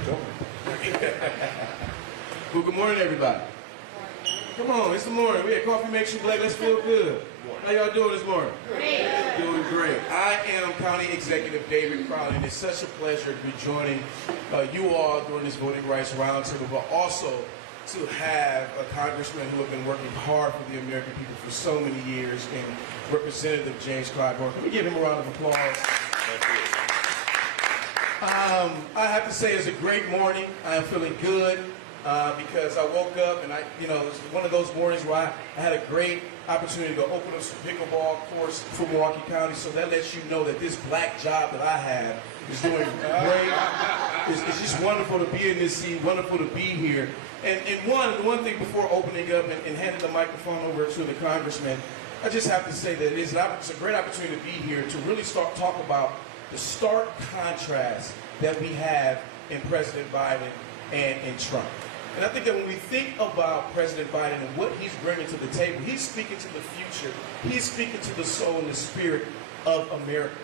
get going. Well, good morning, everybody. Come on, it's the morning. We had coffee makes you black. Let's feel good. How y'all doing this morning? Great. Doing great. I am County Executive David Crowley, and it's such a pleasure to be joining you all during this voting rights roundtable, but also to have a congressman who have been working hard for the American people for so many years, and Representative James Clyburn. Can we give him a round of applause? Thank you. I have to say it's a great morning. I am feeling good because I woke up and it's one of those mornings where I had a great opportunity to open up some pickleball course for Milwaukee County. So that lets you know that this black job that I have is doing great. It's just wonderful to be in this seat, wonderful to be here. And one thing before opening up and handing the microphone over to the congressman, I just have to say that it's a great opportunity to be here to really talk about the stark contrast that we have in President Biden and Trump. And I think that when we think about President Biden and what he's bringing to the table, he's speaking to the future. He's speaking to the soul and the spirit of America.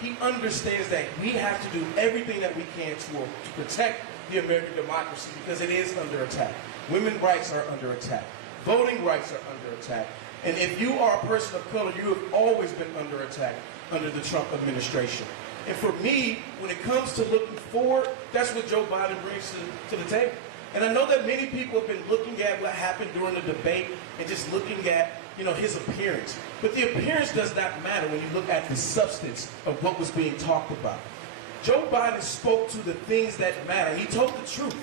He understands that we have to do everything that we can to protect the American democracy because it is under attack. Women's rights are under attack. Voting rights are under attack. And if you are a person of color, you have always been under attack under the Trump administration. And for me, when it comes to looking forward, that's what Joe Biden brings to the table. And I know that many people have been looking at what happened during the debate and just looking at, his appearance. But the appearance does not matter when you look at the substance of what was being talked about. Joe Biden spoke to the things that matter. He told the truth.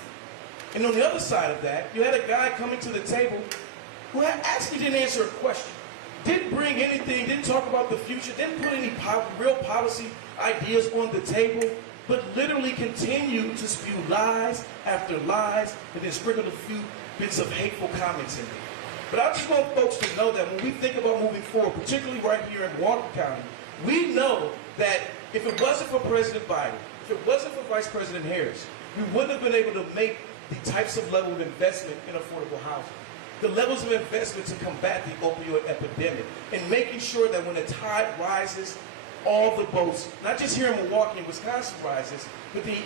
And on the other side of that, you had a guy coming to the table who actually didn't answer a question, didn't bring anything, didn't talk about the future, didn't put any real policy ideas on the table, but literally continued to spew lies after lies and then sprinkle a few bits of hateful comments in there. But I just want folks to know that when we think about moving forward, particularly right here in Milwaukee County, we know that if it wasn't for President Biden, if it wasn't for Vice President Harris, we wouldn't have been able to make the types of level of investment in affordable housing, the levels of investment to combat the opioid epidemic, and making sure that when the tide rises, all the boats, not just here in Milwaukee and Wisconsin rises, but the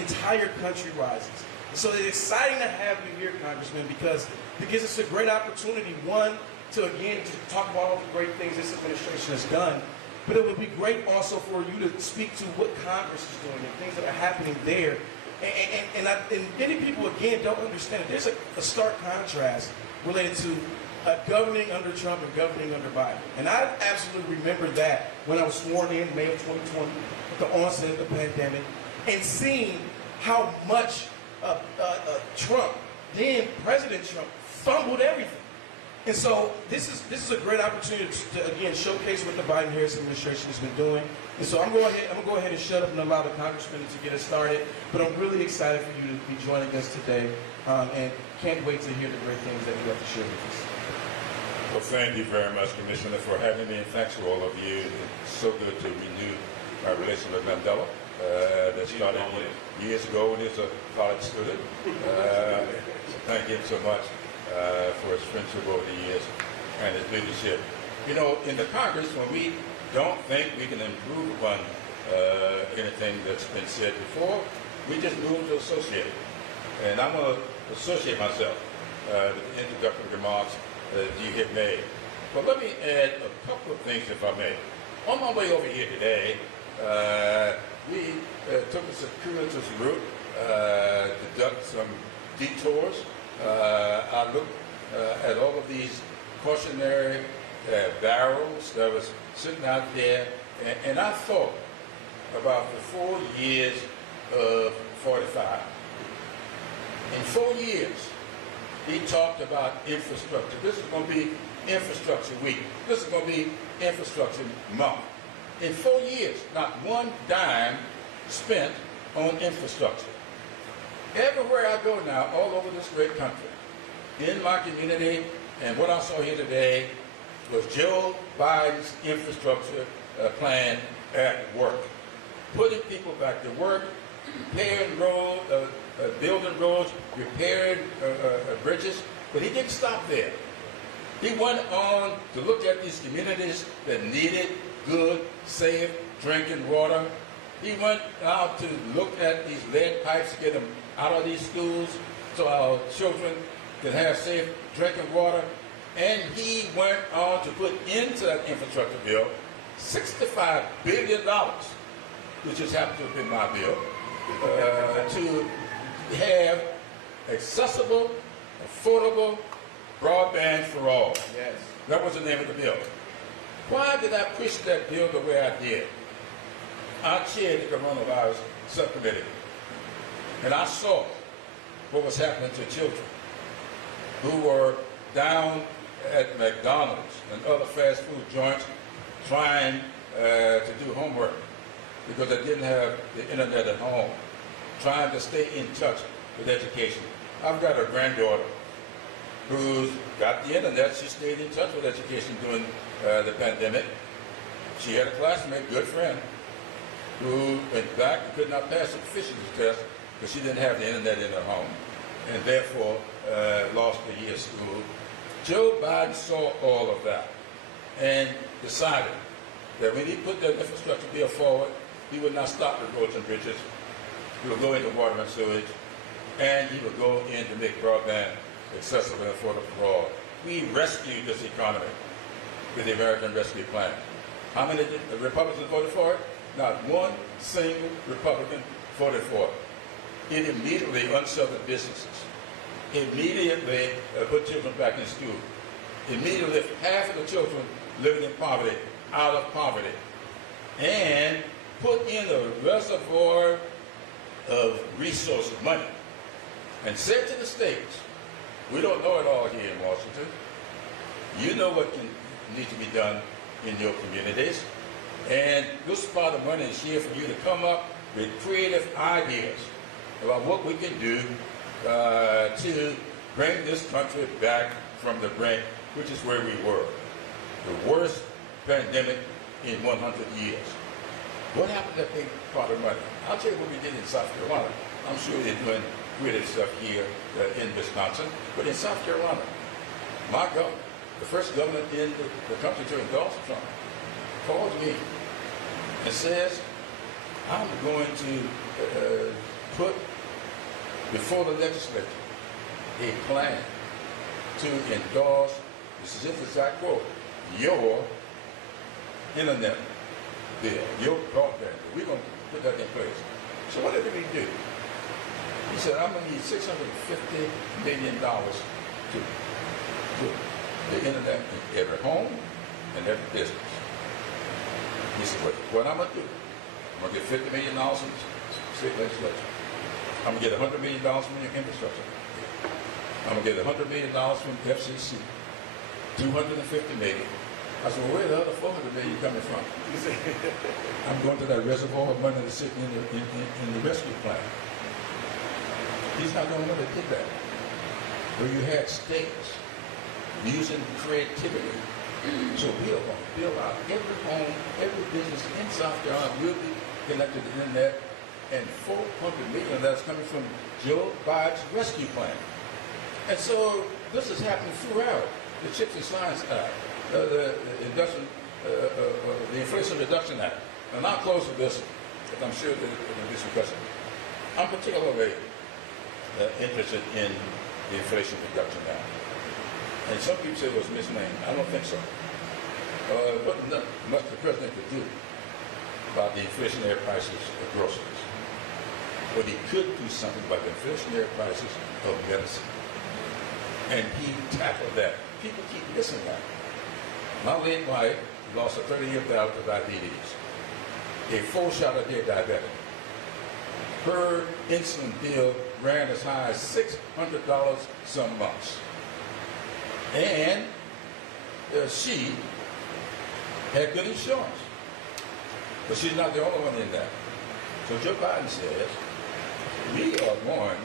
entire country rises. And so it's exciting to have you here, Congressman, because it gives us a great opportunity, one, to talk about all the great things this administration has done, but it would be great also for you to speak to what Congress is doing and things that are happening there. And many people, again, don't understand it. There's a stark contrast related to governing under Trump and governing under Biden. And I absolutely remember that when I was sworn in May of 2020, at the onset of the pandemic, and seeing how much Trump, then President Trump, fumbled everything. And so this is a great opportunity to, again, showcase what the Biden-Harris administration has been doing. And so I'm going to go ahead and shut up and allow the congressman to get us started. But I'm really excited for you to be joining us today, and can't wait to hear the great things that you have to share with us. Well, thank you very much, Commissioner, for having me, and thanks to all of you. It's so good to renew my relation with Mandela that started years ago when he was a college student. So thank him so much for his friendship over the years and his leadership. In the Congress, when we don't think we can improve upon anything that's been said before, we just move to associate. And I'm going to associate myself with the introductory remarks that you have made. But let me add a couple of things, if I may. On my way over here today, we took a circuitous route to duck some detours. I looked at all of these cautionary barrels that was sitting out there, and I thought about the 4 years of 45. In 4 years, he talked about infrastructure. This is going to be infrastructure week. This is going to be infrastructure month. In 4 years, not one dime spent on infrastructure. Everywhere I go now, all over this great country, in my community, and what I saw here today was Joe Biden's infrastructure plan at work. Putting people back to work, repairing roads, building roads, repairing bridges, but he didn't stop there. He went on to look at these communities that needed good, safe drinking water. He went out to look at these lead pipes, get them out of these schools so our children can have safe drinking water. And he went on to put into that infrastructure bill $65 billion, which just happened to have been my bill, to have accessible, affordable broadband for all. Yes. That was the name of the bill. Why did I push that bill the way I did? I chaired the coronavirus subcommittee, and I saw what was happening to children who were down at McDonald's and other fast food joints trying to do homework because they didn't have the internet at home, trying to stay in touch with education. I've got a granddaughter who's got the internet. She stayed in touch with education during the pandemic. She had a classmate, good friend, who in fact could not pass the proficiency test because she didn't have the internet in her home and therefore lost a year of school. Joe Biden saw all of that and decided that when he put that infrastructure bill forward, he would not stop the roads and bridges. He would go into water and sewage, and he would go in to make broadband accessible and affordable for all. We rescued this economy with the American Rescue Plan. How many Republicans voted for it? Not one single Republican voted for it. It immediately unsheltered businesses. Immediately put children back in school. Immediately lifted half of the children living in poverty out of poverty. And put in a reservoir of resources, money, and said to the states, we don't know it all here in Washington. You know what needs to be done in your communities. And this part of money is here for you to come up with creative ideas about what we can do to bring this country back from the brink, which is where we were. The worst pandemic in 100 years. What happened to that big pot of money? I'll tell you what we did in South Carolina. I'm sure they're doing creative stuff here in Wisconsin, but in South Carolina, my governor, the first governor in the country to endorse Trump, calls me and says, I'm going to put before the legislature a plan to endorse, this is his exact quote, your internet bill, your broadband bill. We're going to put that in place. So what did we do? He said, I'm going to need $650 million to put the internet in every home and every business. He said, what I'm going to do? I'm going to get $50 million from the state legislature. I'm going to get $100 million from your infrastructure. I'm going to get $100 million from the FCC. $250 million. I said, well, where the other $400 million coming from? I'm going to that reservoir of money that's sitting in the rescue plan. He's not the only one that did that. Where you had states using creativity. So we are going to build out every home, every business in South Carolina will be connected to the internet, and $400 million that's coming from Joe Biden's rescue plan. And so this is happening throughout the CHIPS and Science Act, the Inflation Reduction Act. And I'll close with this, because I'm sure that there will be some questions. I'm particularly interested in the Inflation Reduction Act. And some people say it was misnamed. I don't think so. What must the president could do about the inflationary prices of groceries? But he could do something about the inflationary prices of medicine. And he tackled that. People keep missing that. My late wife lost a 30-year battle to diabetes. A 4-shot a day diabetic. Her insulin bill ran as high as $600 some months. And she had good insurance. But she's not the only one in that. So Joe Biden says, we are going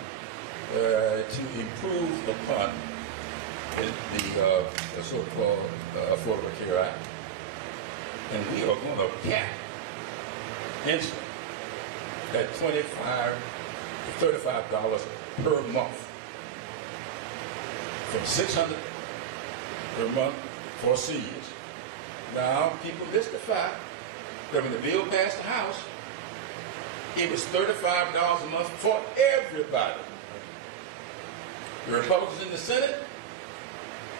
to improve upon the so-called Affordable Care Act. And we are going to cap insulin at $25 to $35 per month. From $600 per month for seniors. Now, people miss the fact that when the bill passed the House, It was $35 a month for everybody. The Republicans in the Senate,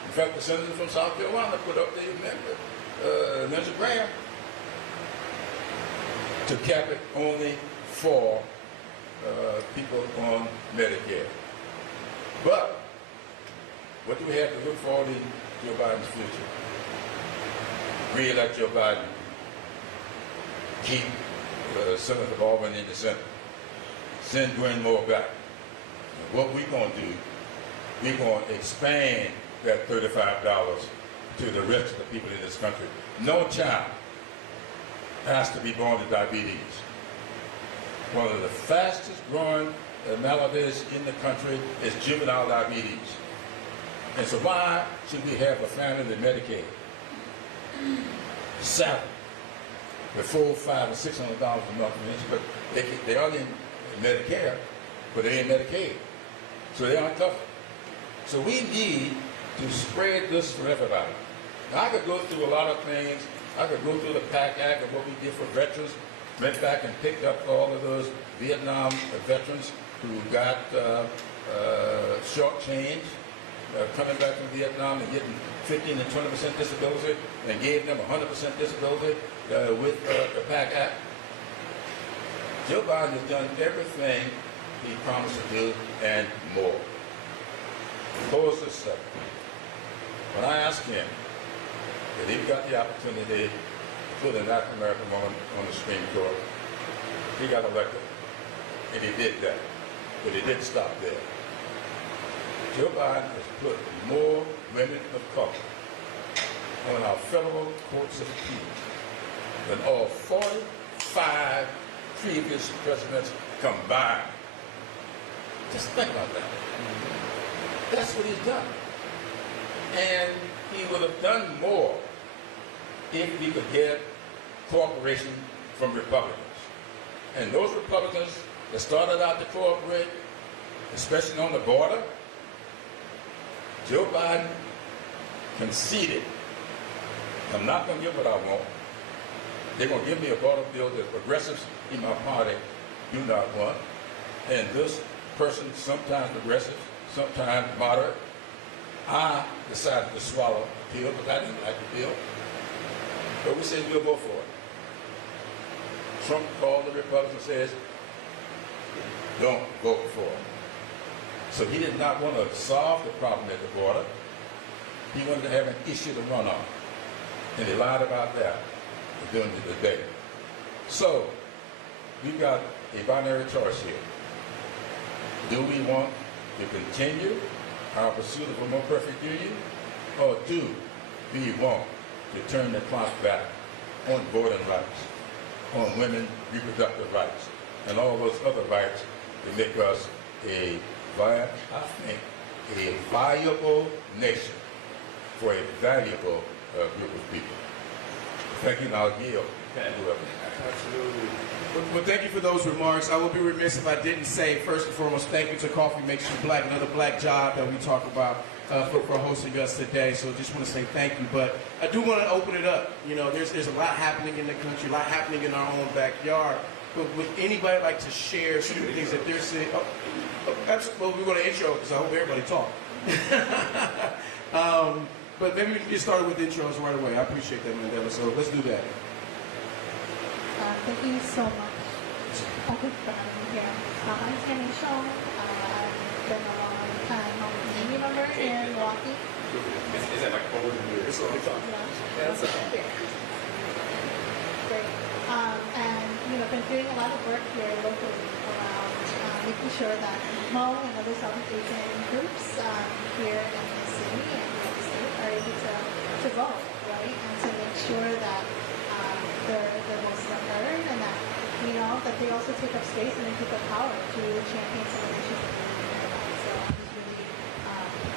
in fact, the senator from South Carolina put up the amendment, Mr. Graham, to cap it only for people on Medicare. But what do we have to look forward in Joe Biden's future? Re-elect Joe Biden, keep Senator Baldwin in the Senate, send Gwen Moore back. And what we're going to do, we're going to expand that $35 to the rest of the people in this country. No child has to be born with diabetes. One of the fastest growing maladies in the country is juvenile diabetes. And so why should we have a family with Medicaid? Salary. With $400, $500, $600 a month, but they are in Medicare, but they ain't Medicaid. So they aren't covered. So we need to spread this for everybody. Now I could go through a lot of things. I could go through the PAC Act and what we did for veterans. Went back and picked up all of those Vietnam veterans who got shortchanged coming back from Vietnam and getting 15 and 20% disability, and gave them 100% disability with the PAC Act. Joe Biden has done everything he promised to do and more. Close this up. When I asked him that he got the opportunity to put an African American woman on the Supreme Court, he got elected. And he did that. But he didn't stop there. Joe Biden has put more women of color on our federal courts of appeals than all 45 previous presidents combined. Just think about that. That's what he's done. And he would have done more if we could get cooperation from Republicans. And those Republicans that started out to cooperate, especially on the border, Joe Biden conceded, I'm not going to get what I want. They're going to give me a border bill that progressives in my party do not want. And this person, sometimes progressive, sometimes moderate, I decided to swallow the pill because I didn't like the bill. But we said we'll vote for it. Trump called the Republicans and says, don't vote for it. So he did not want to solve the problem at the border. He wanted to have an issue to run on. And they lied about that during the debate. So we've got a binary choice here. Do we want to continue our pursuit of a more perfect union, or do we want to turn the clock back on voting rights, on women's reproductive rights, and all those other rights that make us a viable nation for a valuable group of people. Thank you, now yield. Absolutely. Well, thank you for those remarks. I would be remiss if I didn't say, first and foremost, thank you to Coffee Makes You Black, another black job that we talk about for hosting us today. So just want to say thank you. But I do want to open it up. You know, there's a lot happening in the country, a lot happening in our own backyard. But would anybody like to share some of the things that they're seeing? Well, we're going to intro because I hope everybody talk. But maybe we can get started with intros right away. I appreciate that, Mandela. So let's do that. Thank you so much for having me here. I'm Kenny Shaw. I've been a long time Navy member in Milwaukee. Is that like over the years? It's only fun. Yeah, that's okay. Great. And been doing a lot of work here locally around making sure that Mo and other Southeast Asian groups here in the city and the state are able to vote, right? And to make sure that they're voices are heard, and that that they also take up space and they take up power to champion some of the issues. So I'm just really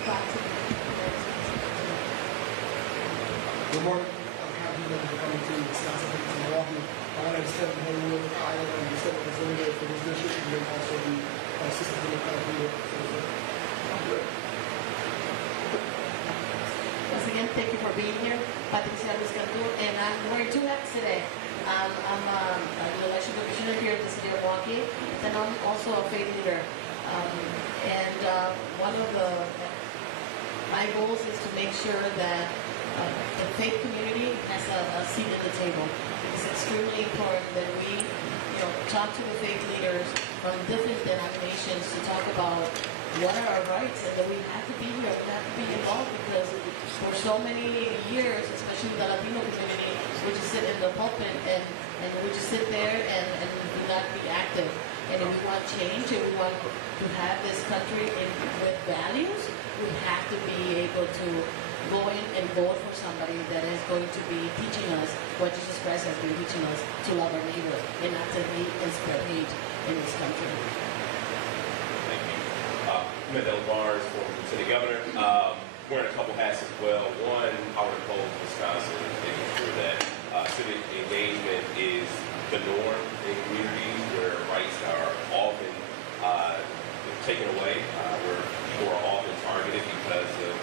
glad to be here. Good morning. I'm happy that you're coming to Wisconsin, to Milwaukee. I want to extend the Hollywood Island and the state representative for this district, and then also the assistant democratic leader for this district. Once again, thank you for being here. Patricia Vizcantur, and I'm wearing two hats today. I'm an election commissioner here at the city of Milwaukee. Milwaukee, and I'm also a faith leader. One of my goals is to make sure that the faith community has a seat at the table. It's extremely important that we, talk to the faith leaders from different denominations to talk about what are our rights, and that we have to be here, we have to be involved, because for so many years, especially the Latino community, we just sit in the pulpit and we just sit there and do not be active. And if we want change and we want to have this country with values, we have to be able to go in and vote for somebody that is going to be teaching us what Jesus Christ has been teaching us, to love our neighbor and not to hate and spread hate in this country. Thank you. Mandela Barnes, former Lieutenant Governor. Wearing a couple hats as well. One, I would oppose Wisconsin, making sure that civic engagement is the norm in communities where rights are often taken away, where people are often targeted because of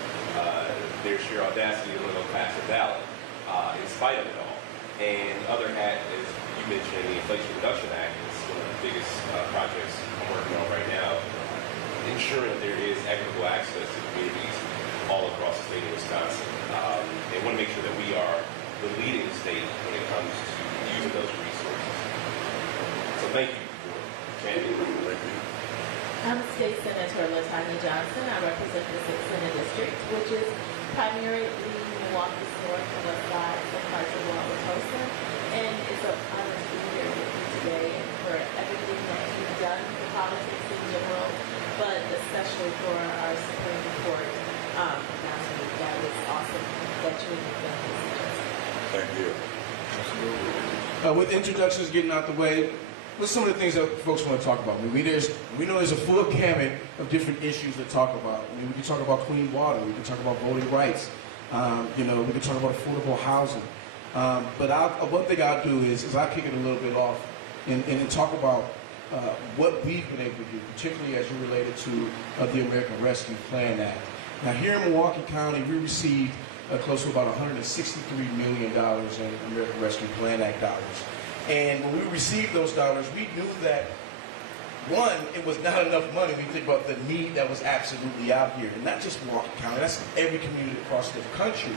their sheer audacity to go past the ballot, in spite of it all. And other hat, as you mentioned, the Inflation Reduction Act is one of the biggest projects I'm working on right now, ensuring that there is equitable access to communities all across the state of Wisconsin. And want to make sure that we are the leading state when it comes to using those resources. So thank you for championing. Thank you. I'm State Senator LaTanya Johnson. I represent the 6th Senate District, which is primarily Milwaukee's north and west side and parts of Wauwatosa. And it's an honor to be here with you today and for everything that you've done for politics in general, but especially for our Supreme Court announcement. That was awesome that you and your family suggested. Thank you. With introductions getting out the way, what's some of the things that folks want to talk about? We know there's a full gamut of different issues to talk about. We can talk about clean water. We can talk about voting rights. We can talk about affordable housing. But one thing I'll do is I'll kick it a little bit off and talk about what we've been able to do, particularly as you related to the American Rescue Plan Act. Now, here in Milwaukee County, we received close to about $163 million in American Rescue Plan Act dollars. And when we received those dollars, we knew that, one, it was not enough money when you think about the need that was absolutely out here. And not just Milwaukee County, that's every community across the country.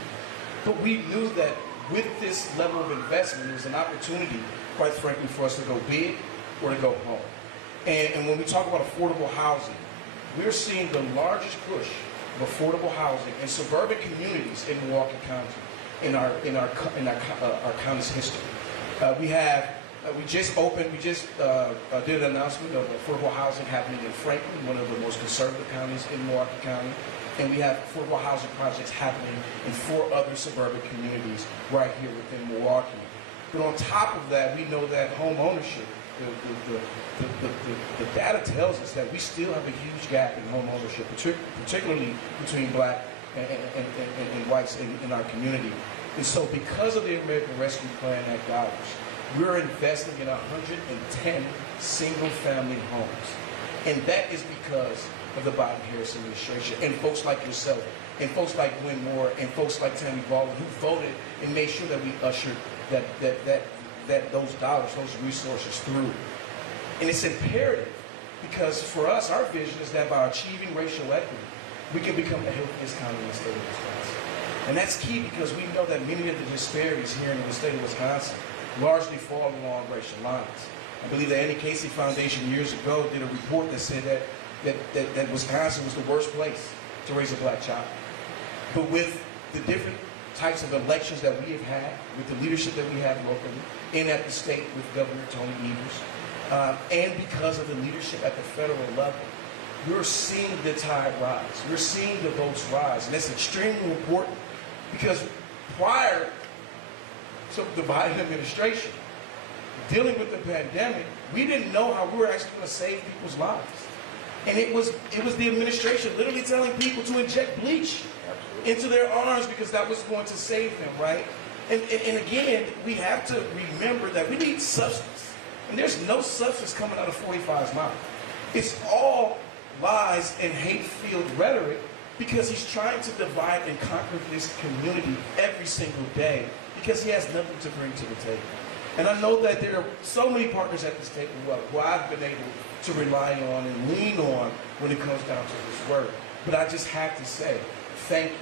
But we knew that with this level of investment, it was an opportunity, quite frankly, for us to go big or to go home. And when we talk about affordable housing, we're seeing the largest push of affordable housing in suburban communities in Milwaukee County in our county's history. We just did an announcement of affordable housing happening in Franklin, one of the most conservative counties in Milwaukee County. And we have affordable housing projects happening in 4 other suburban communities right here within Milwaukee. But on top of that, we know that home ownership, the data tells us that we still have a huge gap in home ownership, particularly between black and whites in our community. And so because of the American Rescue Plan Act dollars, we're investing in 110 single-family homes. And that is because of the Biden-Harris administration and folks like yourself and folks like Gwen Moore and folks like Tammy Baldwin who voted and made sure that we ushered those dollars, those resources through. And it's imperative because for us, our vision is that by achieving racial equity, we can become the healthiest county in the state of Wisconsin. And that's key because we know that many of the disparities here in the state of Wisconsin largely fall along racial lines. I believe the Annie Casey Foundation years ago did a report that said that Wisconsin was the worst place to raise a black child. But with the different types of elections that we have had, with the leadership that we have locally, and at the state with Governor Tony Evers, and because of the leadership at the federal level, we're seeing the tide rise. We're seeing the votes rise. And that's extremely important because prior to the Biden administration, dealing with the pandemic, we didn't know how we were actually going to save people's lives. And it was the administration literally telling people to inject bleach into their arms because that was going to save them, right? And again, we have to remember that we need substance. And there's no substance coming out of 45's mouth. It's all lies and hate-filled rhetoric because he's trying to divide and conquer this community every single day because he has nothing to bring to the table. And I know that there are so many partners at this table who I've been able to rely on and lean on when it comes down to this work. But I just have to say thank you,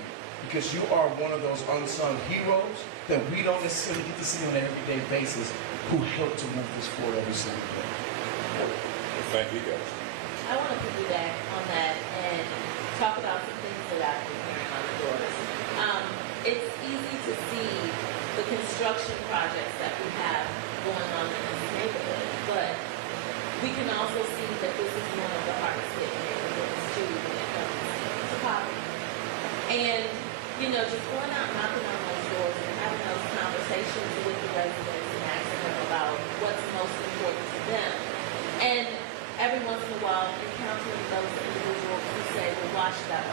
because you are one of those unsung heroes that we don't necessarily get to see on an everyday basis who help to move this forward every single day. Well, thank you guys. I want to piggyback on that and talk about some things that I've been hearing on the doors. It's easy to see the construction projects that we have going on in this neighborhood, but we can also see that this is one of the hardest hit neighborhoods too when it comes to poverty. And, just going out knocking on those doors and having those conversations with the residents and asking them about what's most important to them. And every once in a while encountering those individuals who say, well, watch that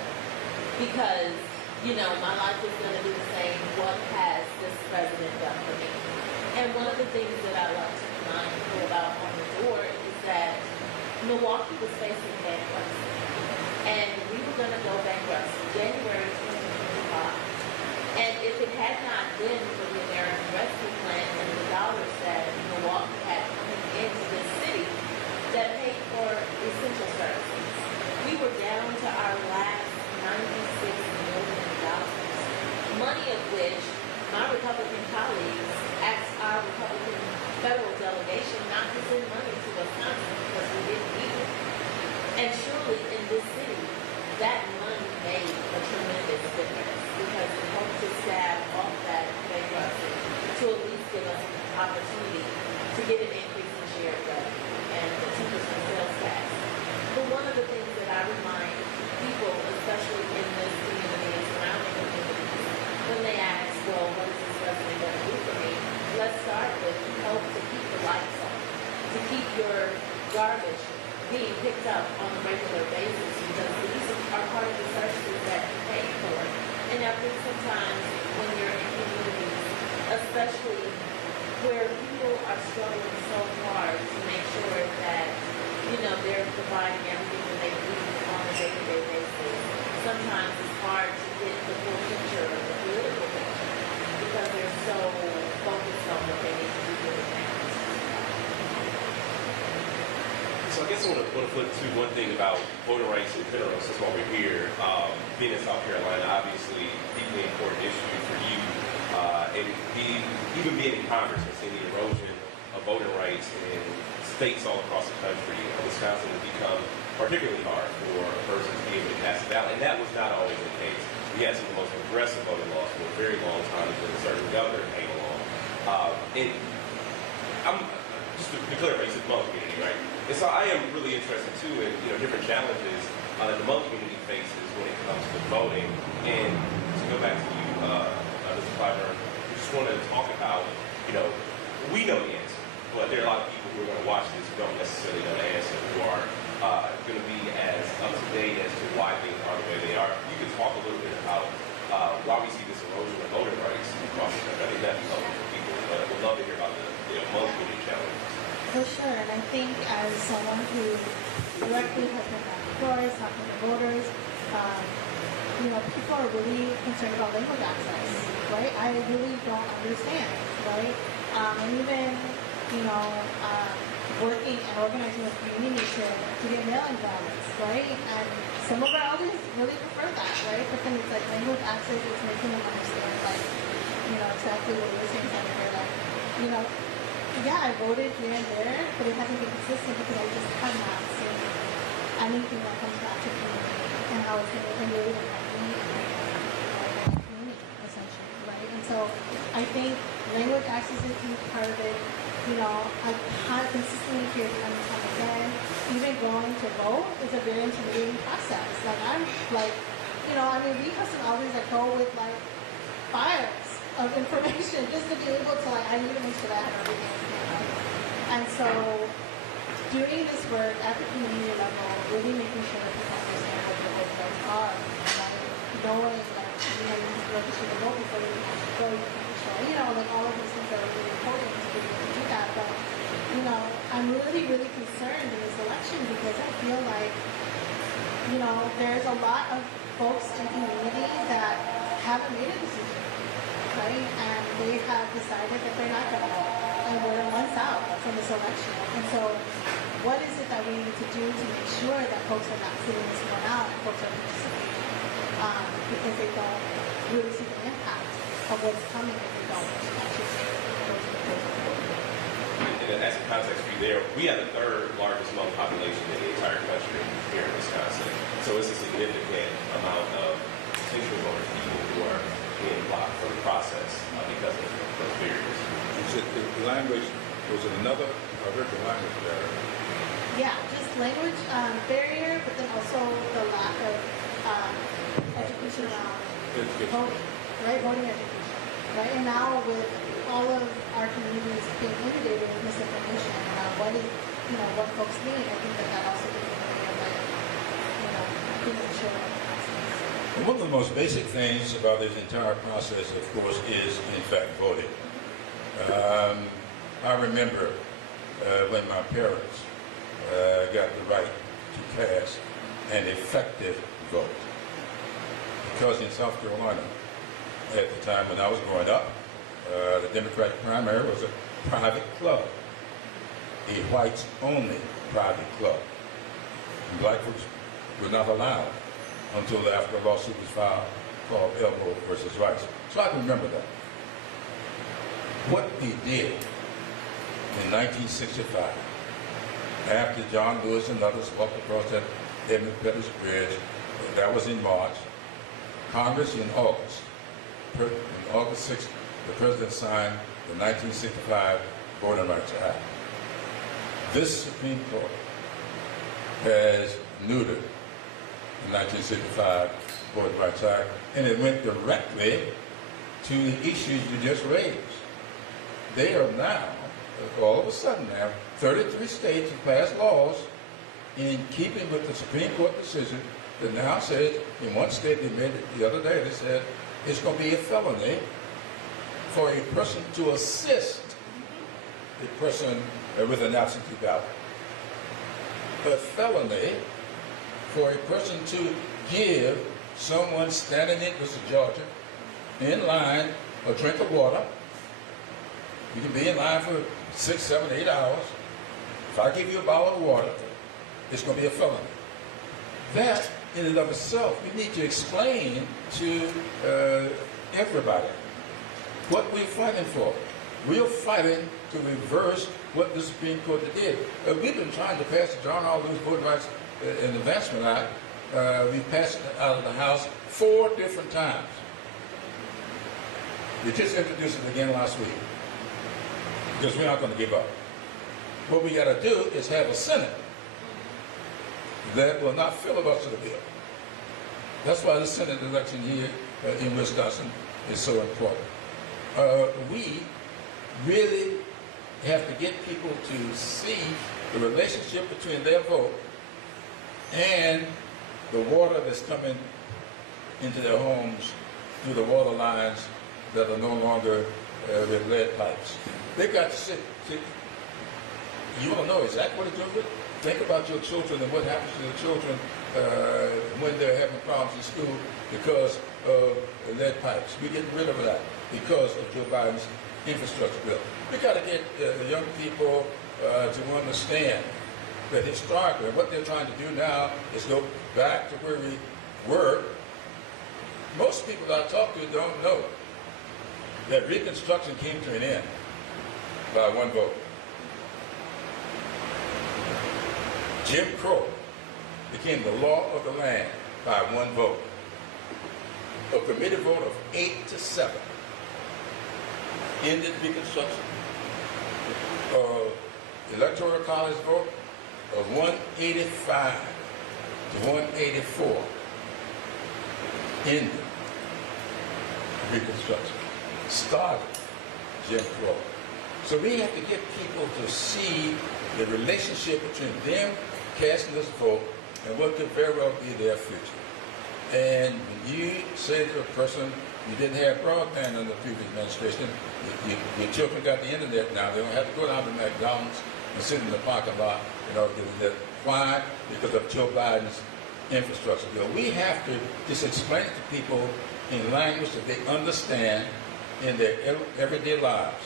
because, my life is going to be the same. What has this president done for me? And one of the things that I love to remind people about on the door is that Milwaukee was facing bankruptcy. And we were going to go bankrupt in January 2025. And if it had not been for the American Rescue Plan and the dollars that Milwaukee had coming into this city that paid for essential services, we were down to our last $96 million. Money of which my Republican colleagues asked our Republican federal delegation not to send money to Wisconsin because we didn't need it. And surely in this city, that money made a tremendous difference because it helped to stave off that bankruptcy to at least give us an opportunity to get an increase in shared revenue and the 2% sales tax. But one of the things that I remind people, especially in this community and surrounding communities, when they ask, well, what is this president going to do for me? Let's start with help to keep the lights on, to keep your garbage being picked up on a regular basis because these are part of the services that you pay for. And I think sometimes when you're in communities, especially where people are struggling so hard to make sure that, they're providing everything that they need on a day-to-day basis, sometimes it's hard to get the full picture of the political picture because they're so focused on what they need to do for the families. So I guess I want to flip to one thing about voting rights in general, since while we're here, being in South Carolina, obviously deeply important issue for you, and even being in Congress and seeing the erosion of voting rights in states all across the country. Wisconsin has become particularly hard for a person to be able to cast a ballot, and that was not always the case. We had some of the most progressive voting laws for a very long time until a certain governor came along. And I'm just to clarify, you said the Hmong community, right? And so I am really interested too in different challenges that the Hmong community faces when it comes to voting. And to go back to you, Mr. Clyburn, we just want to talk about we know the answer, but there are a lot of people who are going to watch this who don't necessarily know the answer, who are going to be as up to date as to why things are the way they are. You can talk a little bit about why we see this erosion of voting rights across the country. I think that'd be helpful for people, but I would love to hear about the Hmong community challenges. For sure, and I think as someone who directly has been at the doors, talking to voters, people are really concerned about language access, right? I really don't understand, right? And even, working and organizing with community to get mail-in ballots, right? And some of our elders really prefer that, right? But then it's like language access is making them understand, exactly what you're saying, Senator. Yeah, I voted here and there, but it hasn't been consistent because I just have not seen anything that comes back to community and how it's going to really affect me and my community, essentially, right? And so I think language access is a huge part of it. I can't consistently hear time and time again. Even going to vote is a very intimidating process. We have some elders that go with files of information just to be able to I need to make sure that I have everything. And so doing this work at the community level, really making sure that people understand what the vote rights are, knowing that you register to vote before you actually go, you can show, all of these things that are really important to be able to do that. But I'm really, really concerned in this election because I feel like there's a lot of folks in the community that haven't made a decision. Right? And they have decided that they're not going to vote. and we're months out from this election. And so what is it that we need to do to make sure that folks are not sitting this one out and folks are participating because they don't really see the impact of what's coming if they don't actually go to the polls. And as a context for you there, we have the third largest Hmong population in the entire country here in Wisconsin. So it's a significant amount of potential voters, people who are being blocked from the process because of those barriers. You said the language, was it another? I heard the language barrier. Yeah, just language barrier, but then also the lack of education around voting, right? Voting education, right? And now with all of our communities being inundated with misinformation around what is, what folks need, I think that also gets in the way of being sure of the process. One of the most basic things about this entire process, of course, is in fact voting. I remember when my parents got the right to cast an effective vote. Because in South Carolina, at the time when I was growing up, the Democratic primary was a private club, a whites-only private club. And black folks were not allowed until after a lawsuit was filed called Elbow versus Rice. So I can remember that. What we did in 1965, after John Lewis and others walked across that Edmund Pettus Bridge, that was in March, Congress in August, on August 6th, the president signed the 1965 Voting Rights Act. This Supreme Court has neutered the 1965 Voting Rights Act, and it went directly to the issues you just raised. They are now, all of a sudden now, 33 states have passed laws in keeping with the Supreme Court decision that now says, in one state they made it the other day, they said it's going to be a felony for a person to assist a person with an absentee ballot. A felony for a person to give someone standing in, this is Georgia, in line a drink of water. You can be in line for 6, 7, 8 hours. If I give you a bottle of water, it's going to be a felony. That, in and of itself, we need to explain to everybody what we're fighting for. We're fighting to reverse what the Supreme Court did. We've been trying to pass the John R. Lewis Voting Rights and Advancement Act. We passed it out of the House 4 different times. We just introduced it again last week because we're not going to give up. What we got to do is have a Senate that will not filibuster the bill. That's why the Senate election here in Wisconsin is so important. We really have to get people to see the relationship between their vote and the water that's coming into their homes through the water lines that are no longer with lead pipes. They've got to sit. You all know exactly what it's doing. Think about your children and what happens to the children when they're having problems in school because of lead pipes. We're getting rid of that because of Joe Biden's infrastructure bill. We got to get the young people to understand that historically what they're trying to do now is go back to where we were. Most people that I talk to don't know that Reconstruction came to an end by one vote. Jim Crow became the law of the land by one vote. A committee vote of 8-7 ended Reconstruction. Electoral college vote of 185 to 184 ended Reconstruction. Started Jim Crow. So we have to get people to see the relationship between them casting this vote and what could very well be their future. And when you say to a person, you didn't have broadband under the previous administration, your children got the internet now, they don't have to go down to McDonald's and sit in the parking lot in order to get the net. Why? Because of Joe Biden's infrastructure bill. We have to just explain it to people in language that they understand in their everyday lives.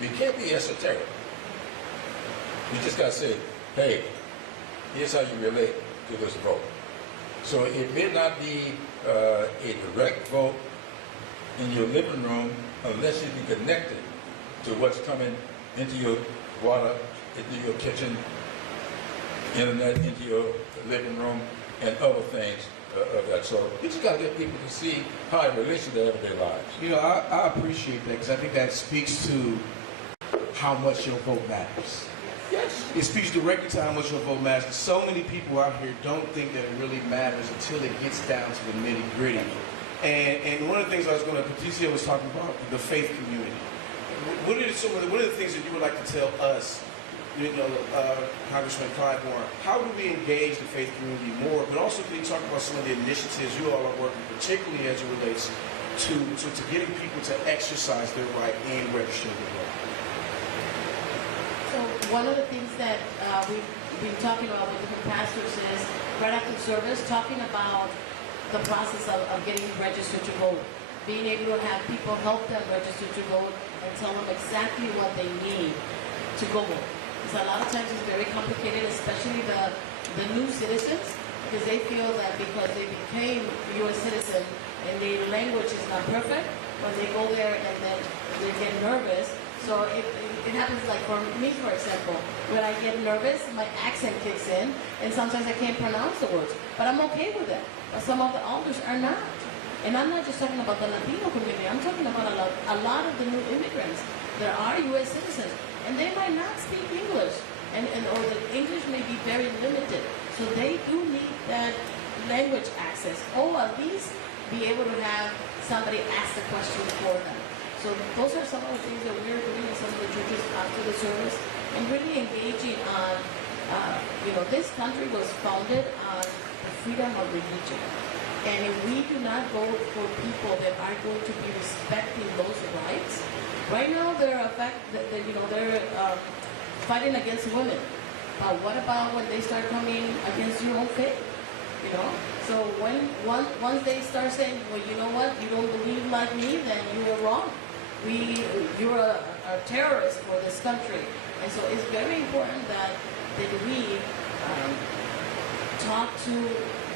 You can't be esoteric. You just got to say, hey, here's how you relate to this vote. So it may not be a direct vote in your living room unless you be connected to what's coming into your water, into your kitchen, internet, into your living room, and other things of that sort. You just got to get people to see how it relates to their everyday lives. You know, I appreciate that because I think that speaks to how much your vote matters. Yes. It speaks directly to how much your vote matters. So many people out here don't think that it really matters until it gets down to the nitty gritty. And one of the things I was going to, Patricia was talking about, the faith community. What are the things that you would like to tell us, you know, Congressman Clyburn? How do we engage the faith community more? But also, can you talk about some of the initiatives you all are working, particularly as it relates to getting people to exercise their right and register to vote? So one of the things that we've been talking about with different pastors is right after service, talking about the process of getting registered to vote, being able to have people help them register to vote and tell them exactly what they need to go vote. Because a lot of times it's very complicated, especially the new citizens, because they feel that because they became U.S. citizen and their language is not perfect, when they go there and then they get nervous. So it happens like for me, for example, when I get nervous, my accent kicks in, and sometimes I can't pronounce the words. But I'm okay with that. But some of the elders are not. And I'm not just talking about the Latino community. I'm talking about a lot of the new immigrants. There are U.S. citizens, and they might not speak English, or the English may be very limited. So they do need that language access, or at least be able to have somebody ask the question for them. So those are some of the things that we're doing in some of the churches after the service, and really engaging on, this country was founded on the freedom of religion. And if we do not vote for people that are going to be respecting those rights, right now they're fighting against women. But what about when they start coming against your own faith? You know? So once they start saying, well, you know what, you don't believe like me, then you are wrong. You're a terrorist for this country. And so it's very important that we talk to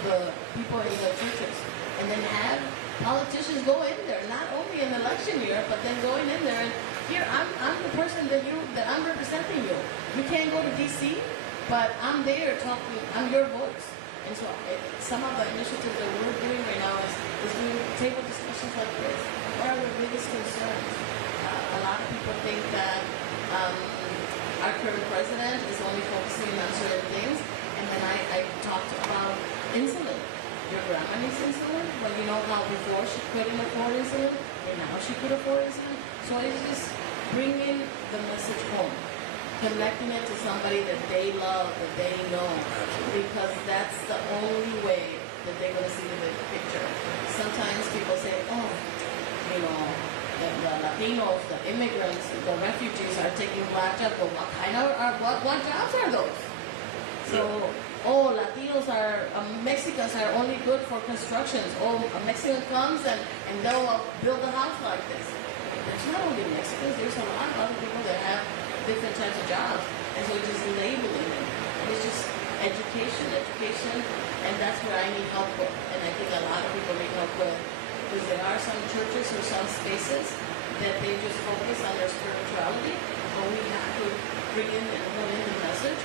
the people in the churches and then have politicians go in there, not only in election year, but then going in there and here, I'm the person that I'm representing you. You can't go to DC, but I'm there talking, I'm your voice. And so some of the initiatives that we're doing right now is doing table discussions like this. What are the biggest concerns? A lot of people think that our current president is only focusing on certain things. And then I talked about insulin. Your grandma needs insulin, but you know how before she couldn't afford insulin, and now she could afford insulin. So it's just bringing the message home, connecting it to somebody that they love, that they know, because that's the only way that they're going to see the bigger picture. Sometimes people say, oh, the Latinos, the immigrants, the refugees are taking black jobs. Well, what jobs are those? So, Latinos Mexicans are only good for constructions. A Mexican comes and they'll build a house like this. There's not only Mexicans, there's a lot of other people that have different types of jobs. And so it's just labeling them. And it's just education, and that's where I need help with. And I think a lot of people need help with, because there are some churches or some spaces that they just focus on their spirituality, but we have to bring in and put in the message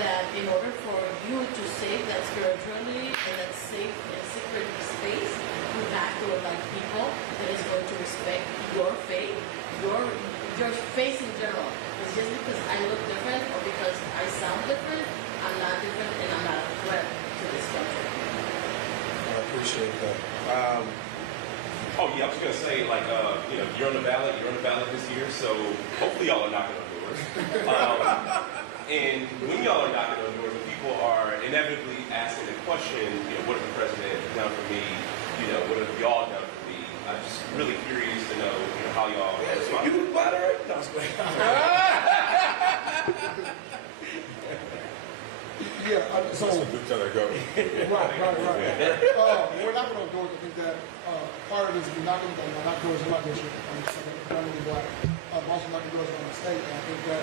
that in order for you to save that spirituality and that safe and secret space, you have to like people that is going to respect your faith, your faith in general. It's just because I look different or because I sound different, I'm not different and I'm not a threat to this country. I appreciate that. I was going to say, you're on the ballot this year, so hopefully y'all are knocking on doors. And when y'all are knocking on doors, and people are inevitably asking the question, what has the president done for me? What have y'all done for me? I'm just really curious to know, how y'all respond. You can butter it? No, it's great. So That's a good time to go. right. We're knocking on doors. I think that part of it is we're knocking on doors in my district. I'm really black. also knocking doors around the state. And I think that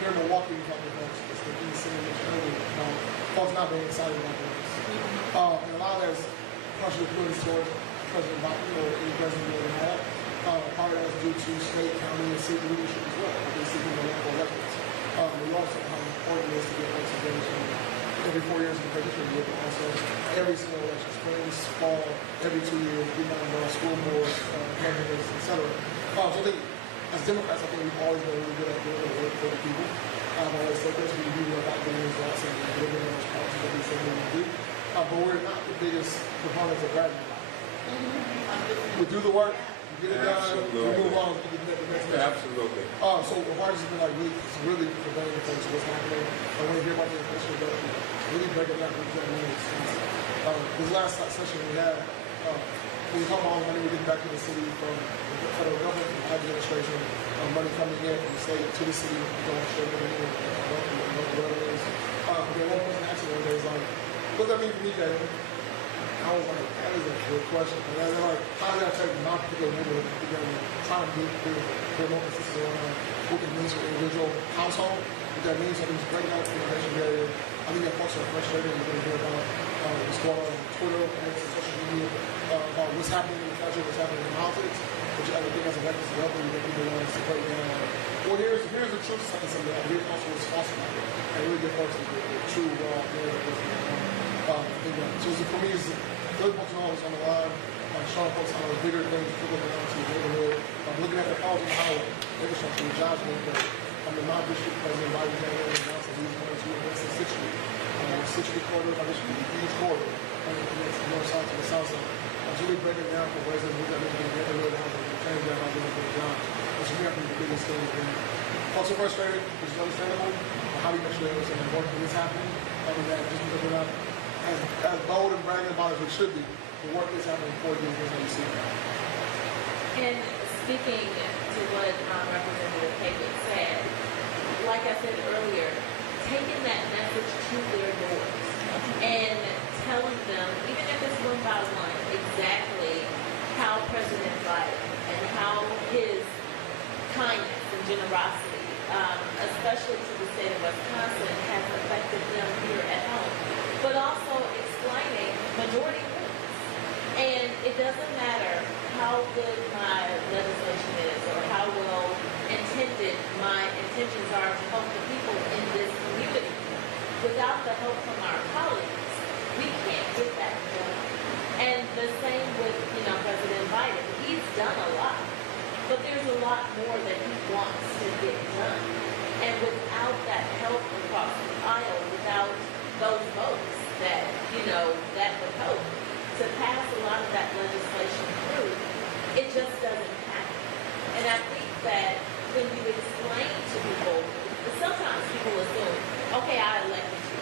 here in Milwaukee, we talk about it's the east city of folks not being excited about this. And a lot of that is partially put towards President Biden or any president that we have. Part of that is due to state, county, and city leadership as well. They see the local elections. We also know how important it is to get folks engaged every 4 years in the legislature, but also every single election, spring, fall, every 2 years, we might involve school boards, governors, etc. So I think as Democrats, I think we've always been really good at doing the work for the people. I've always said this, we do about getting results and delivering on those policies that we say we will do. But we're not the biggest proponents of bragging about it. We do the work, we get it done, we move on to the next mission. Absolutely. So the March has been like really prevailing things what's happening. I want to hear about the inflation development, really break it down for what that means. This last session we had, we talk about money we get back to the city from the federal government, from the administration, money coming in from the state to the city, going straight in and local revenues. But then one person asked me one day, is like, what does that mean for me, Kevin? I was like, that is a good question. And they're like, how does that affect my particular neighborhood? Because we're trying to build more consistency around what it means for an individual household, what that means for these breaking out the innovation barrier. I think that folks are frustrated. You're going to hear about what's going on Twitter, and social media, about what's happening in the country, what's happening in politics, which I think as a veterans level, you get people want to break down. Well, here's the truth side of something. Here's also what's false about it. And really get folks the true raw narrative of what's going on. So for me, it's good folks know what's on the line, showing folks how the bigger things people going on to the neighborhood, looking at the housing highway, infrastructure, the jobs being built. My district, President Biden came in and announced that he's going to invest in 6th Street. 6th Street corridor, my district, the huge corridor, from the north side to the south side. So we break it down for residents who's at the neighborhood, how they change their housing for the jobs. That's really, I think, the biggest thing. Folks are frustrated, which is understandable. But how do you make sure they understand the work that is happening? I mean, that just because we're not as bold and bragging about it as we should be, the work is happening for you, is how you see it. And speaking to what Representative Hagan said, like I said earlier, taking that message to their doors and telling them, even if it's one by one, exactly how President Biden and how his kindness and generosity, especially to the state of Wisconsin, has affected them here at home, but also explaining majority rules. And it doesn't matter how good my legislation is or how well intended my intentions are to help the people in this community. Without the help from our colleagues, we can't get that done. And the same with, President Biden. He's done a lot, but there's a lot more that he wants to get done. And without that help across the aisle, without those votes that, that would help to pass a lot of that legislation through, it just doesn't happen. And I think that when you explain to people, sometimes people assume, okay, I elected you,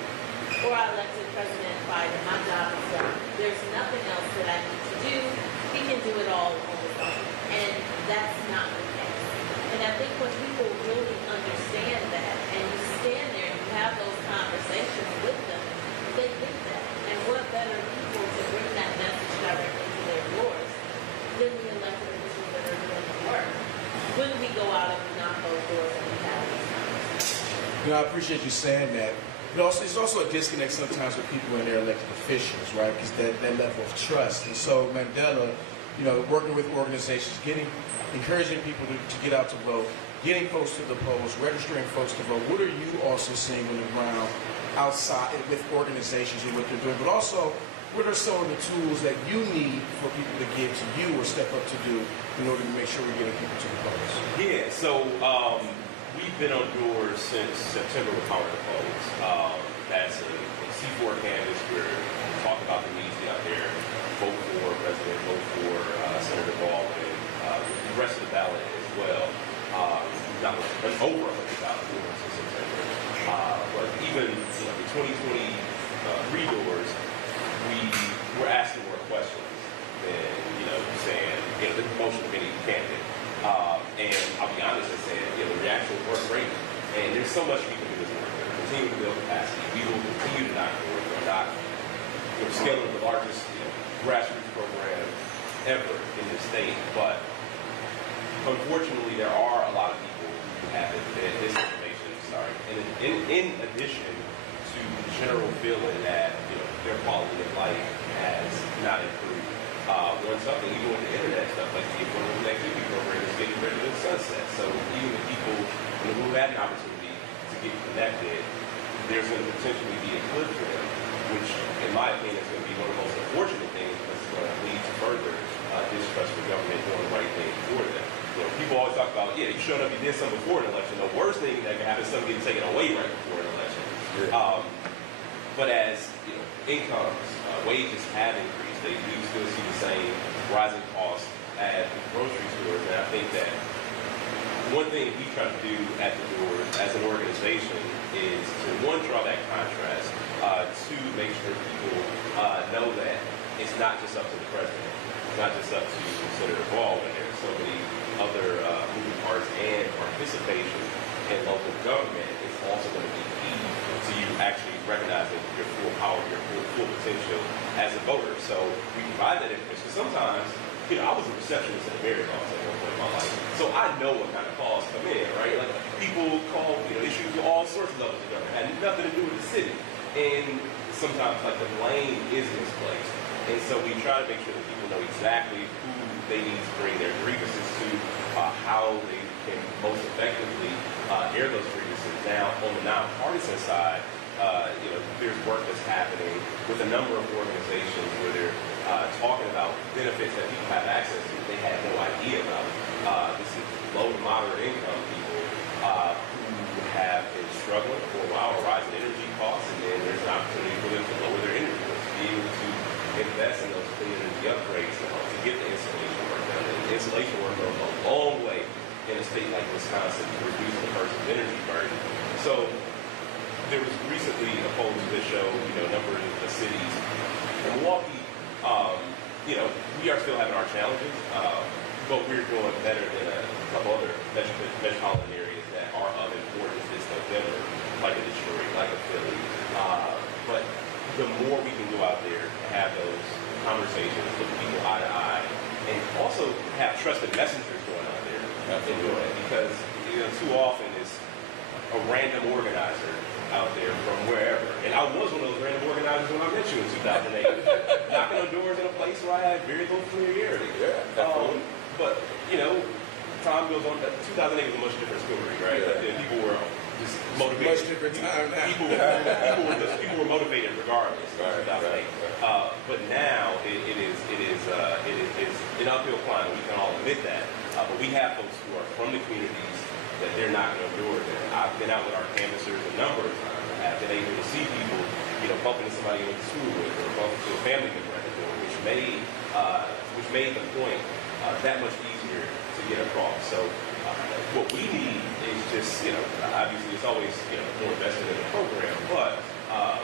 or I elected President Biden, my job is done. There's nothing else that I need to do. He can do it all on his own. And that's not the case. And I think when people really understand that, and you stand there and you have those conversations with them, they get that. And what better people to bring that message directly to their doors than the elected officials that are doing the work? When we go out and we knock those doors and we have these conversations. I appreciate you saying that. But also, it's also a disconnect sometimes with people and their elected officials, right? Because that level of trust. And so Mandela, working with organizations, encouraging people to get out to vote, getting folks to the polls, registering folks to vote. What are you also seeing on the ground outside with organizations and what they're doing? But also, what are some of the tools that you need for people to give to you or step up to do in order to make sure we're getting people to the polls? Yeah, so we've been on doors since September with Power to Polls. That's a C4 canvas where we talk about the needs out there. Vote for President, vote for Senator Baldwin, the rest of the ballot as well. We've got over 100,000 doors in September. But even the 2023 doors, we were asking more questions than, saying, the promotion of any candidate. And I'll be honest and say, the reactions weren't great. And there's so much we can do as an organization. Continue to build capacity. We will continue to knock doors. We're not scaling the largest grassroots program ever in the state. But unfortunately, there are a lot of people who have disinformation. Sorry, and in addition to the general feeling that their quality of life has not improved. When something, even with the internet stuff like the Affordable Connectivity Program is getting rid of the sunset. So even the people who had an opportunity to get connected, there's going to potentially be a cliff for them, which in my opinion is going to be one of the most unfortunate things because it's going to lead to further distrust for government doing the right thing for them. People always talk about, yeah, you showed up, you did something before an election. The worst thing that can happen is something getting taken away right before an election. Yeah. But as incomes, wages have increased, they do still see the same rising costs at the grocery stores. And I think that one thing we try to do at the Doers as an organization is to, one, draw that contrast, two, make sure people know that it's not just up to the president. It's not just up to Senator Ball, and there's so many other moving parts, and participation in local government is also going to be key to you actually recognizing your full power, your full potential as a voter. So we provide that information. Because sometimes, I was a receptionist at a mayor's office at one point in my life, so I know what kind of calls come in, right? Like people call, issues with all sorts of levels of government, had nothing to do with the city, and sometimes like the blame is misplaced. And so we try to make sure that people know exactly who they need to bring their grievances to, how they can most effectively air those grievances. Now, on the nonpartisan side, there's work that's happening with a number of organizations where they're talking about benefits that people have access to they had no idea about. This is low to moderate income people who have been struggling for a while, rising energy costs, and then there's an opportunity for them to lower their energy bills, to be able to invest in those clean energy upgrades to get the installation work done. And installation work goes a long way in a state like Wisconsin to reduce the person's energy burden. So there was recently a poll that showed, a number of the cities in Milwaukee, we are still having our challenges, but we're doing better than a couple other metropolitan areas that are of importance this November, like a Detroit, like a Philly. But the more we can go out there and have those conversations, look people eye to eye, and also have trusted messengers going out there and doing it, because too often it's a random organizer out there from wherever. And I was one of those random organizers when I met you in 2008, knocking on doors in a place where I had very little familiarity. But time goes on. 2008 was a much different story, right? Like, people were just motivated. Much different time now. People were motivated regardless. Right, 2008. But now it is an uphill climb. We can all admit that. But we have folks who are from the communities that they're knocking on doors. And I've been out with our canvassers a number of times. I have been able to see people, bumping into somebody you went to school with, or bumping into a family member at the door, which made the point that much easier to get across. So what we need is just, obviously it's always more invested in the program, but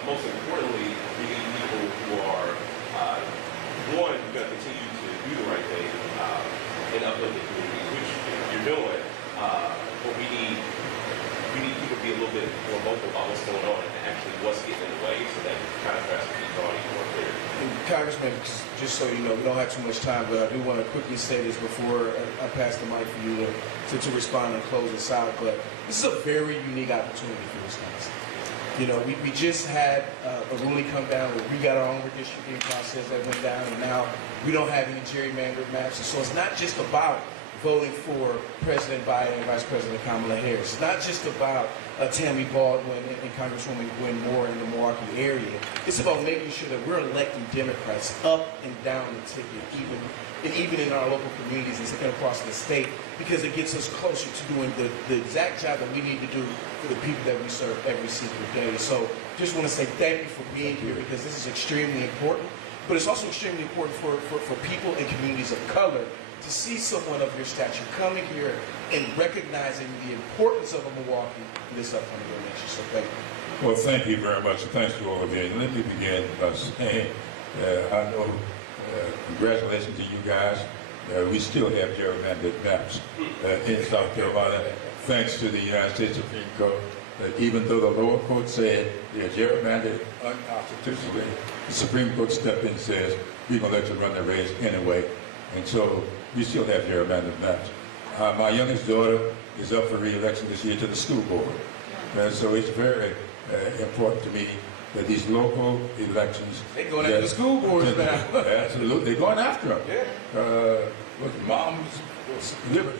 most importantly, we need people who are one, going to continue to do the right thing and uplift the community, which you're doing. But we need people to be a little bit more vocal about what's going on and actually what's getting in the way, so that kind of has to be going even more clear. Congressman, just so you know, we don't have too much time, but I do want to quickly say this before I pass the mic for you to respond and close us out. But this is a very unique opportunity for Wisconsin. We just had a ruling come down where we got our own redistricting process that went down, and now we don't have any gerrymandered maps. So it's not just about voting for President Biden and Vice President Kamala Harris. It's not just about Tammy Baldwin and Congresswoman Gwen Moore in the Milwaukee area. It's about making sure that we're electing Democrats up and down the ticket, even in our local communities and across the state, because it gets us closer to doing the exact job that we need to do for the people that we serve every single day. So just want to say thank you for being here, because this is extremely important, but it's also extremely important for people and communities of color to see someone of your stature coming here and recognizing the importance of Milwaukee in this upcoming election. So thank you. Well, thank you very much. Thanks to all of you. And let me begin by saying, I know, congratulations to you guys. We still have gerrymandered maps in South Carolina, thanks to the United States Supreme Court. Even though the lower court said they're gerrymandered unconstitutionally, the Supreme Court stepped in and says, we're going to let you run the race anyway. And so we still have gerrymandered maps. My youngest daughter is up for re-election this year to the school board. And so it's very important to me that these local elections... They're going after the school boards now. Absolutely. They're going after them. Yeah. With Moms Liberty,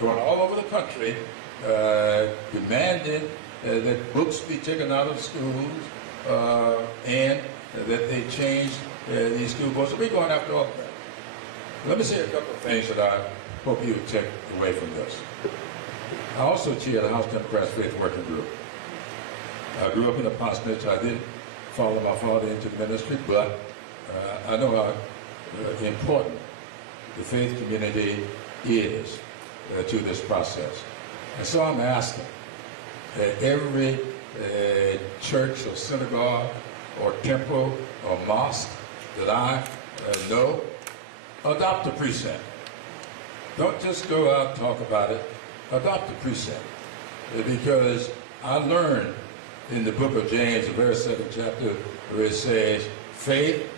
going all over the country, demanding that books be taken out of schools and that they change these school boards. So we're going after all of that. Let me say a couple of things that I hope you take away from this. I also chair the House Democrats Faith Working Group. I grew up in a parsonage. I didn't follow my father into the ministry, but I know how important the faith community is to this process. And so I'm asking that every church or synagogue or temple or mosque that I know, adopt a precept. Don't just go out and talk about it. Adopt a precept. Because I learned in the book of James, the very 2nd chapter, where it says, faith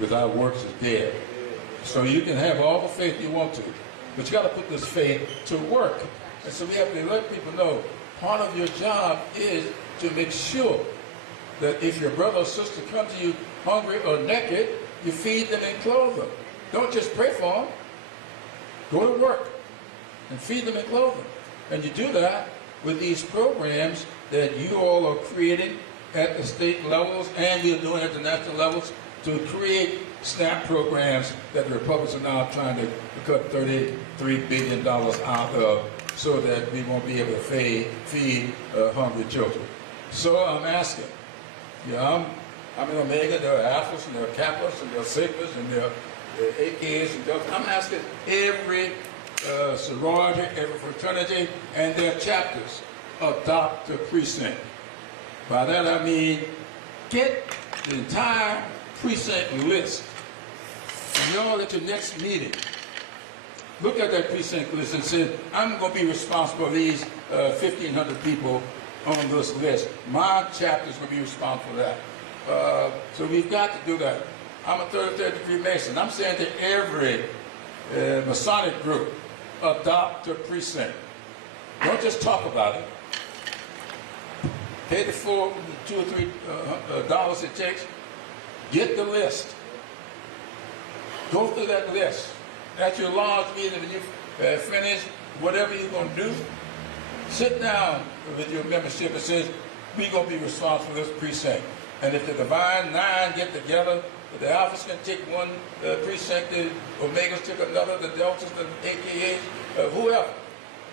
without works is dead. So you can have all the faith you want to, but you got to put this faith to work. And so we have to let people know part of your job is to make sure that if your brother or sister comes to you hungry or naked, you feed them and clothe them. Don't just pray for them. Go to work and feed them and clothe them. And you do that with these programs that you all are creating at the state levels and you're doing at the national levels to create SNAP programs that the Republicans are now trying to cut $33 billion out of so that we won't be able to feed hungry children. So I'm asking, I'm in Omega, there are Alphas and there are Kappas and there are Sigmas and there are AKs and Deltas. I'm asking every sorority, every fraternity, and their chapters adopt a precinct. By that I mean get the entire precinct list. And y'all at your next meeting, look at that precinct list and say, I'm going to be responsible for these 1,500 people on this list. My chapter is going to be responsible for that. So we've got to do that. I'm a 33rd degree Mason. I'm saying to every Masonic group, adopt a precinct. Don't just talk about it. Pay the $2 or $3 it takes. Get the list. Go through that list. At your large meeting, when you finish whatever you're going to do, sit down with your membership and say, we're going to be responsible for this precinct. And if the Divine Nine get together, the Alphas can take one precinct, the Omegas take another, the Deltas, the AKAs, whoever.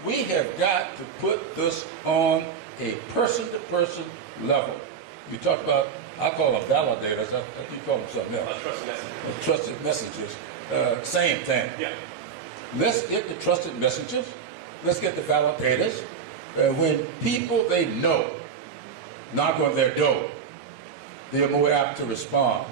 We have got to put this on a person-to-person level. You talk about, I call them validators, you call them something else. Trusted messengers. Same thing. Yeah. Let's get the trusted messengers. Let's get the validators. When people they know knock on their door, they're more apt to respond.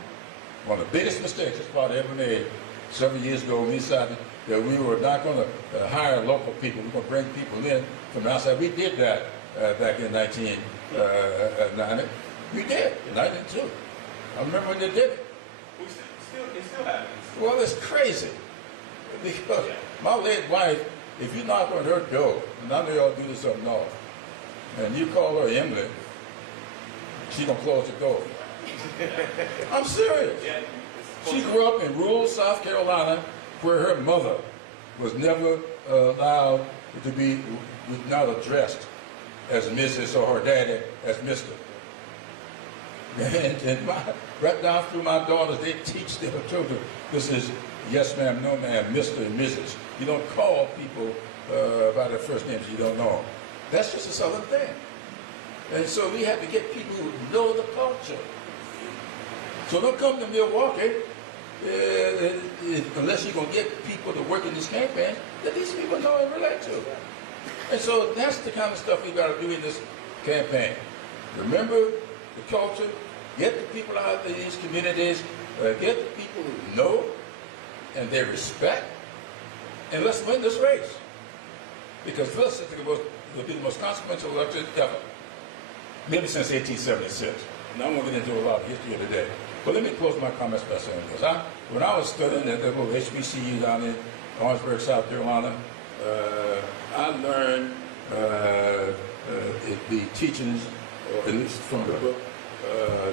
One of the biggest mistakes this party ever made several years ago, we decided that we were not going to hire local people. We were going to bring people in from outside. We did that back in 1990. We did, in 1992. I remember when they did it. It still happens. Well, it's crazy. Because my late wife, if you knock on her door, and I know y'all do this up north, and you call her Emily, she's going to close the door. I'm serious. Yeah. She grew up in rural South Carolina where her mother was never allowed to be not addressed as Mrs. or her daddy as Mr. And right down through my daughters, they teach their children, this is yes ma'am, no ma'am, Mr. and Mrs. You don't call people by their first names you don't know. That's just a Southern thing. And so we have to get people who know the culture. So don't come to Milwaukee unless you're going to get people to work in this campaign that these people know and relate to. And so that's the kind of stuff we got to do in this campaign. Remember the culture, get the people out in these communities, get the people who know and they respect, and let's win this race. Because this is will be the most consequential election ever, maybe since 1876. And I won't get into a lot of history today. But let me close my comments by saying this. When I was studying at the little HBCU down in Orangeburg, South Carolina, I learned the teachings, or at least from the book,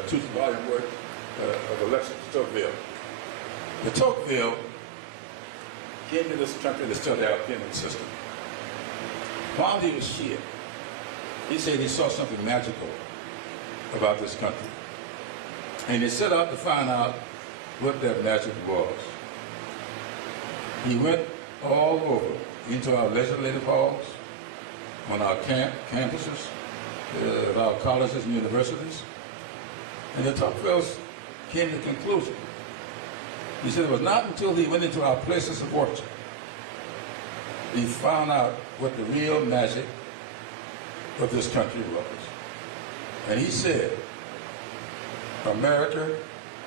two-volume work of Alexis de Tocqueville. De Tocqueville came to this country to study our penal system. While he was here, he said he saw something magical about this country. And he set out to find out what that magic was. He went all over into our legislative halls, on our campuses, our colleges and universities. And the Tocqueville came to the conclusion. He said it was not until he went into our places of worship he found out what the real magic of this country was. And he said, America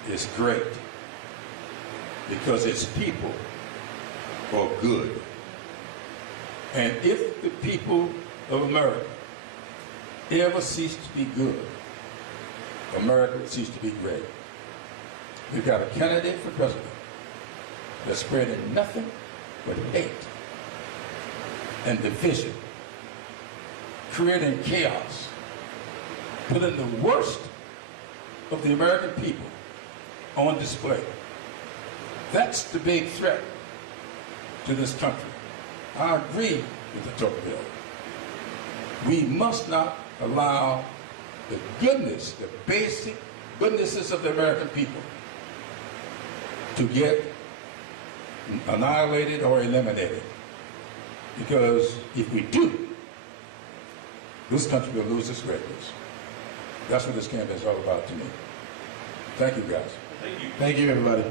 is great because its people are good. And if the people of America ever cease to be good, America will cease to be great. We've got a candidate for president that's spreading nothing but hate and division, creating chaos, putting the worst of the American people on display. That's the big threat to this country. I agree with the Tocqueville. We must not allow the goodness, the basic goodnesses of the American people to get annihilated or eliminated. Because if we do, this country will lose its greatness. That's what this campaign is all about to me. Thank you, guys. Thank you. Thank you, everybody.